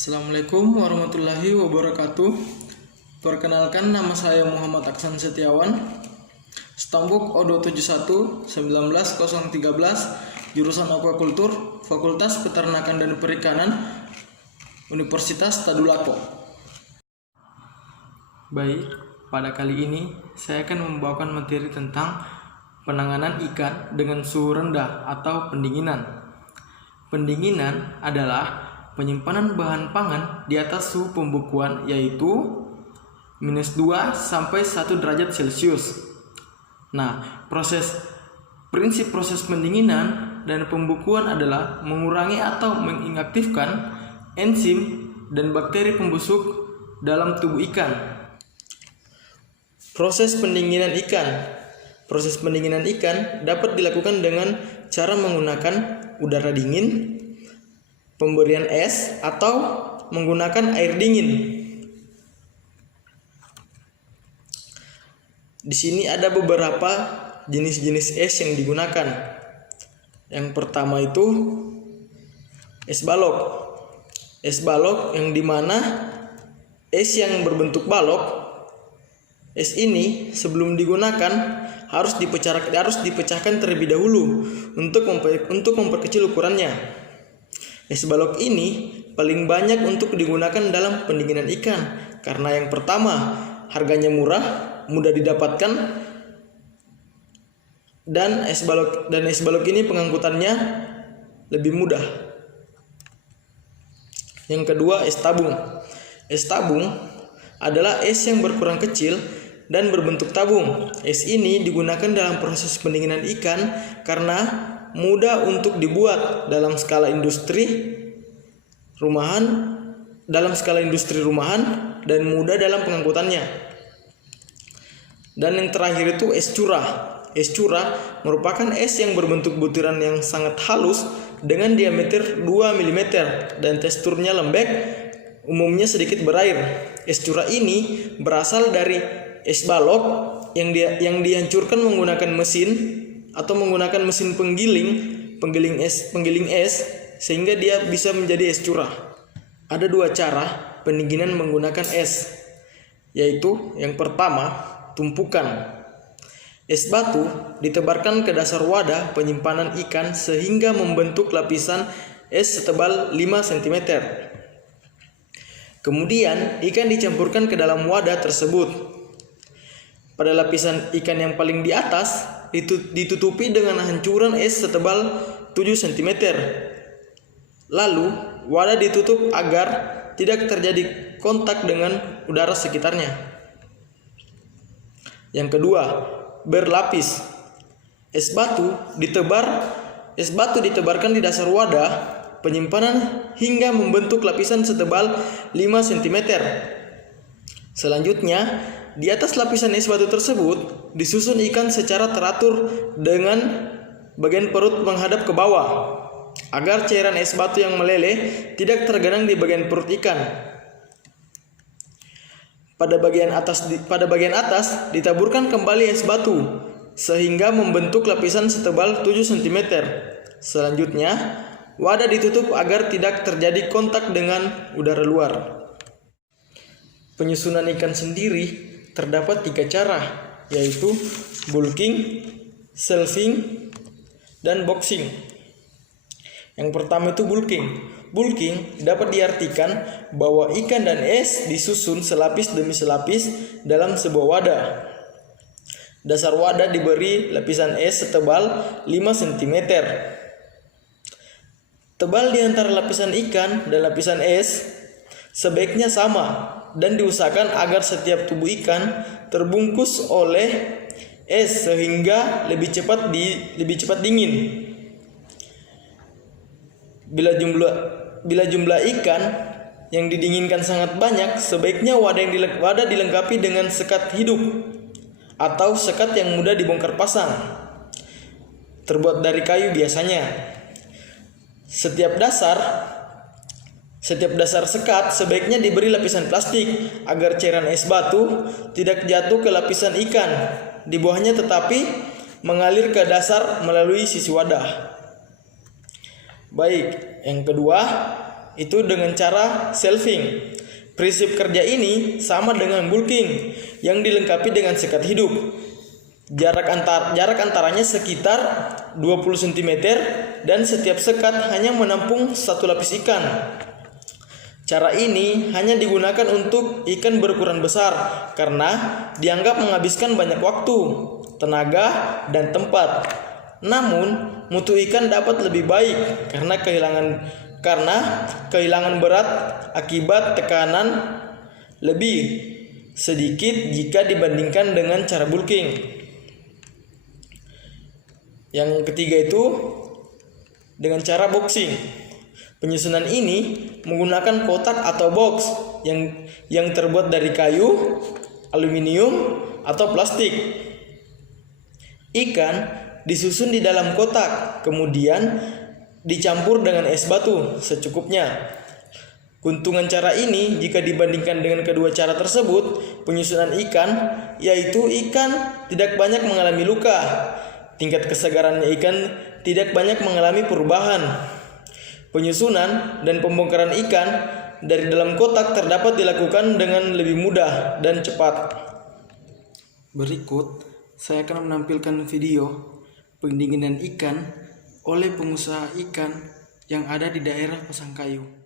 Assalamualaikum warahmatullahi wabarakatuh. Perkenalkan, nama saya Muhammad Aksan Setiawan, Stambuk O271 19013, jurusan Aquacultur, Fakultas Peternakan dan Perikanan, Universitas Tadulako. Baik, pada kali ini saya akan membawakan materi tentang penanganan ikan dengan suhu rendah atau pendinginan. Pendinginan adalah penyimpanan bahan pangan di atas suhu pembekuan, yaitu -2 sampai 1 derajat Celcius. Nah, prinsip proses pendinginan dan pembekuan adalah mengurangi atau mengaktifkan enzim dan bakteri pembusuk dalam tubuh ikan. Proses pendinginan ikan dapat dilakukan dengan cara menggunakan udara dingin, pemberian es, atau menggunakan air dingin. Di sini ada beberapa jenis-jenis es yang digunakan. Yang pertama itu es balok. Es balok yang dimana es yang berbentuk balok, es ini sebelum digunakan harus dipecahkan terlebih dahulu untuk memperkecil ukurannya. Es balok ini paling banyak untuk digunakan dalam pendinginan ikan karena yang pertama, harganya murah, mudah didapatkan, dan es balok ini pengangkutannya lebih mudah. Yang kedua, es tabung. Es tabung adalah es yang berkurang kecil dan berbentuk tabung. Es ini digunakan dalam proses pendinginan ikan karena mudah untuk dibuat dalam skala industri rumahan dan mudah dalam pengangkutannya. Dan yang terakhir itu es curah. Es curah merupakan es yang berbentuk butiran yang sangat halus dengan diameter 2 mm dan teksturnya lembek, umumnya sedikit berair. Es curah ini berasal dari es balok yang dihancurkan menggunakan mesin atau menggunakan mesin penggiling es sehingga dia bisa menjadi es curah. Ada dua cara pendinginan menggunakan es, yaitu yang pertama, tumpukan. Es batu ditebarkan ke dasar wadah penyimpanan ikan sehingga membentuk lapisan es setebal 5 cm. Kemudian ikan dicampurkan ke dalam wadah tersebut. Pada lapisan ikan yang paling di atas ditutupi dengan hancuran es setebal 7 cm. Lalu wadah ditutup agar tidak terjadi kontak dengan udara sekitarnya. Yang kedua, berlapis. Es batu ditebarkan di dasar wadah penyimpanan hingga membentuk lapisan setebal 5 cm. Selanjutnya, di atas lapisan es batu tersebut disusun ikan secara teratur dengan bagian perut menghadap ke bawah agar cairan es batu yang meleleh tidak tergenang di bagian perut ikan. Pada bagian atas ditaburkan kembali es batu sehingga membentuk lapisan setebal 7 cm. Selanjutnya, wadah ditutup agar tidak terjadi kontak dengan udara luar. Penyusunan ikan sendiri terdapat 3 cara, yaitu bulking, shelving, dan boxing. Yang pertama itu bulking. Bulking dapat diartikan bahwa ikan dan es disusun selapis demi selapis dalam sebuah wadah. Dasar wadah diberi lapisan es setebal 5 cm. Tebal di antara lapisan ikan dan lapisan es sebaiknya sama dan diusahakan agar setiap tubuh ikan terbungkus oleh es sehingga lebih cepat dingin. Bila jumlah ikan yang didinginkan sangat banyak, sebaiknya wadah dilengkapi dengan sekat hidup atau sekat yang mudah dibongkar pasang, terbuat dari kayu biasanya. Setiap dasar sekat sebaiknya diberi lapisan plastik agar cairan es batu tidak jatuh ke lapisan ikan di bawahnya tetapi mengalir ke dasar melalui sisi wadah. Baik, yang kedua, itu dengan cara shelving. Prinsip kerja ini sama dengan bulking yang dilengkapi dengan sekat hidup. Jarak antaranya sekitar 20 cm dan setiap sekat hanya menampung satu lapis ikan. Cara ini hanya digunakan untuk ikan berukuran besar karena dianggap menghabiskan banyak waktu, tenaga, dan tempat. Namun, mutu ikan dapat lebih baik karena kehilangan berat akibat tekanan lebih sedikit jika dibandingkan dengan cara bulking. Yang ketiga itu dengan cara boxing. Penyusunan ini menggunakan kotak atau box yang terbuat dari kayu, aluminium, atau plastik. Ikan disusun di dalam kotak, kemudian dicampur dengan es batu secukupnya. Keuntungan cara ini jika dibandingkan dengan kedua cara tersebut, penyusunan ikan, yaitu ikan tidak banyak mengalami luka. Tingkat kesegarannya ikan tidak banyak mengalami perubahan. Penyusunan dan pembongkaran ikan dari dalam kotak dapat dilakukan dengan lebih mudah dan cepat. Berikut saya akan menampilkan video pendinginan ikan oleh pengusaha ikan yang ada di daerah Pasangkayu.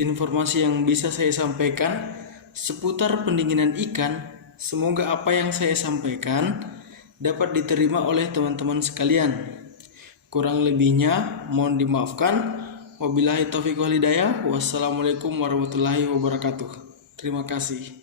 Informasi yang bisa saya sampaikan seputar pendinginan ikan. Semoga apa yang saya sampaikan dapat diterima oleh teman-teman sekalian. Kurang lebihnya mohon dimaafkan. Wabillahi taufiq wal hidayah. Wassalamualaikum warahmatullahi wabarakatuh. Terima kasih.